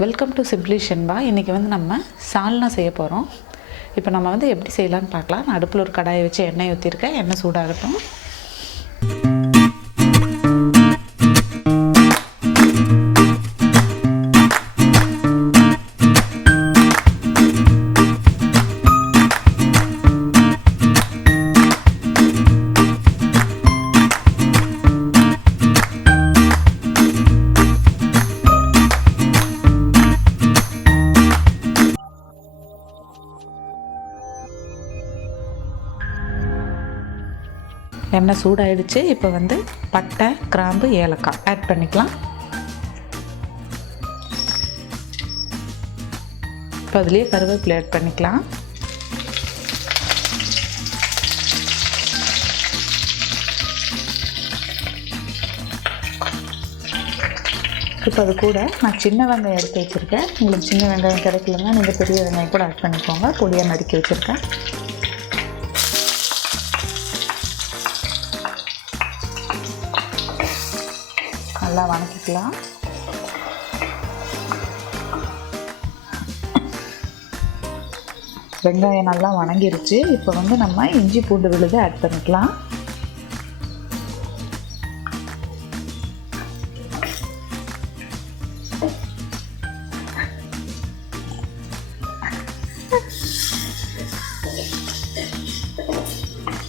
Welcome to simply Shenba. இன்றைக்கி நம்ம சால்னா செய்ய போகிறோம். இப்போ நம்ம எப்படி செய்யலான்னு பார்க்கலாம். நான் அடுப்பில் ஒரு கடாயை வச்சு எண்ணெய் ஊற்றிருக்கேன். எண்ணெய் சூடாகட்டும். எண்ணெய் சூடாயிடுச்சு. இப்போ பட்டை, கிராம்பு, ஏலக்காய் ஆட் பண்ணிக்கலாம். இப்போ அதுலேயே கருவேப்பிலை ஆட் பண்ணிக்கலாம். இப்போ அது கூட நான் சின்ன வெங்காயம் எடுத்து வச்சுருக்கேன். உங்களுக்கு சின்ன வெங்காயம் கிடைக்கலன்னா நீங்கள் பெரிய வெங்காயம் கூட ஆட் பண்ணிக்கோங்க. பொடியாக நறுக்கி வச்சுருக்கேன். நல்லா வணக்கிக்கலாம். வெங்காயம் நல்லா வணங்கிருச்சு. இப்போ நம்ம இஞ்சி பூண்டு விழுது ஆட் பண்ணிக்கலாம்.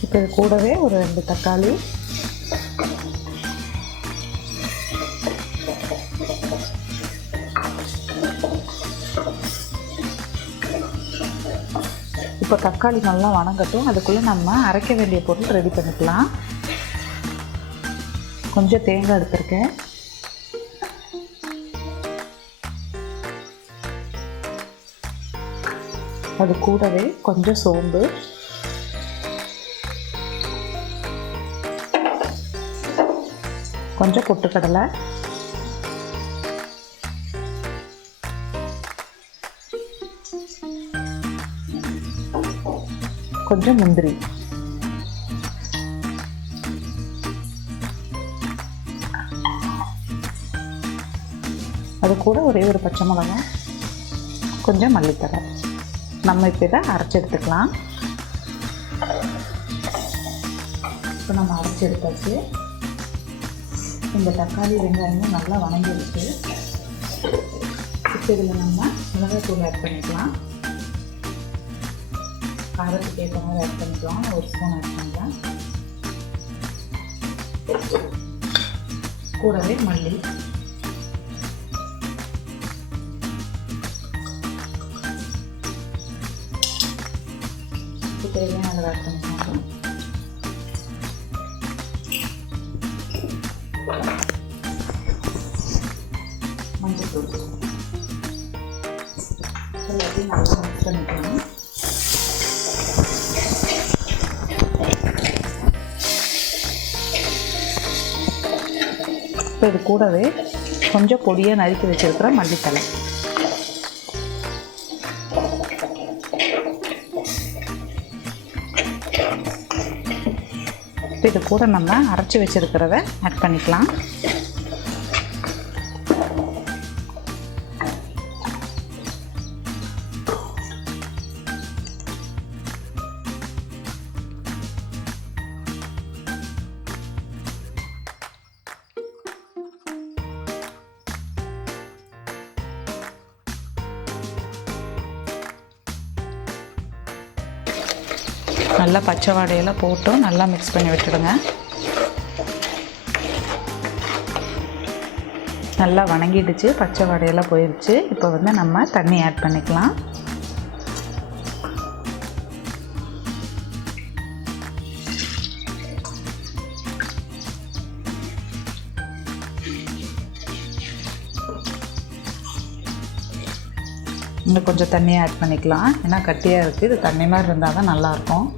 இப்போ இது கூடவே ஒரு 2 தக்காளி, இப்போ தக்காளி நல்லா வணங்கட்டும். அதுக்குள்ளே நம்ம அரைக்க வேண்டிய பொருள் ரெடி பண்ணிக்கலாம். கொஞ்சம் தேங்காய் எடுத்துருக்கேன். அது கூடவே கொஞ்சம் சோம்பு, கொஞ்சம் பொட்டுக்கடலை, கொஞ்சம் முந்திரி, அது கூட ஒரே ஒரு பச்சை மிளகாய், கொஞ்சம் மல்லித்தழை. நம்ம இப்போ இதை அரைச்சி எடுத்துக்கலாம். இப்போ நம்ம அரைச்சி எடுத்தாச்சு. இந்த தக்காளி வெங்காயமும் நல்லா வணங்கிடுச்சு. இப்போ இதில் நம்ம மிளகாய்த்தூள் ஆட் பண்ணிக்கலாம். காரத்துக்கு ஏற்ற மாதிரி ஆட் பண்ணிக்கலாம். ஒரு ஸ்பூன் ஆட் பண்ணலாம். கூடவே மல்லி, தேவையான அளவு ஆட் பண்ணிக்கலாம். மஞ்சள் தூள் எல்லாத்தையும் நல்லா மிக்ஸ் பண்ணிக்கலாம். இப்போ இது கூடவே கொஞ்சம் பொடியாக நறுக்கி வச்சுருக்கிற மல்லித்தழை, இப்போ இது கூட நம்ம அரைச்சி வச்சுருக்கிறத ஆட் பண்ணிக்கலாம். நல்லா பச்சை வாடையெல்லாம் போட்டு நல்லா மிக்ஸ் பண்ணி விட்டுடுங்க. நல்லா வணங்கிடுச்சு, பச்சை வாடையெல்லாம் போயிடுச்சு. இப்போ நம்ம தண்ணி ஆட் பண்ணிக்கலாம். இன்னும் கொஞ்சம் தண்ணியை ஆட் பண்ணிக்கலாம். ஏன்னா கட்டியாக இருக்குது. இது தண்ணி மாதிரி இருந்தால் தான் நல்லாயிருக்கும்.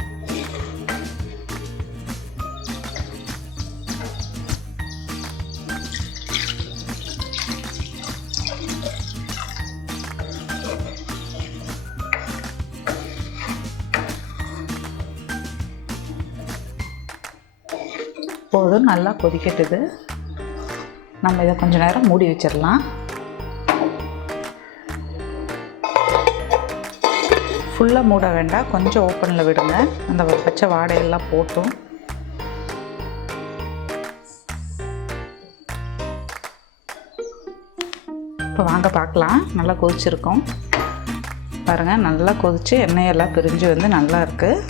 போதும், நல்லா கொதிக்கட்டுது. நம்ம இதை கொஞ்ச நேரம் மூடி வச்சிடலாம். ஃபுல்லாக மூட வேண்டாம், கொஞ்சம் ஓப்பனில் விடுங்க, அந்த பச்சை வாடையெல்லாம் போட்டும். இப்போ வாங்க பார்க்கலாம். நல்லா கொதிச்சிருக்கோம் பாருங்கள், நல்லா கொதித்து எண்ணெயெல்லாம் பிரிஞ்சு வந்து நல்லா இருக்குது.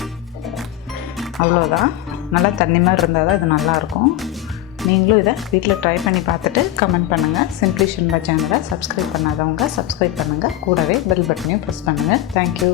அவ்வளோதான், நல்லா தண்ணி மாதிரி இருந்தால் தான் இது நல்லாயிருக்கும். நீங்களும் இதை வீட்டில் ட்ரை பண்ணி பார்த்துட்டு கமெண்ட் பண்ணுங்கள். சிம்பிளி ஷின்பா சேனலை சப்ஸ்கிரைப் பண்ணாதவங்க சப்ஸ்கிரைப் பண்ணுங்கள், கூடவே பெல் பட்டனையும் ப்ரெஸ் பண்ணுங்கள். தேங்க்யூ.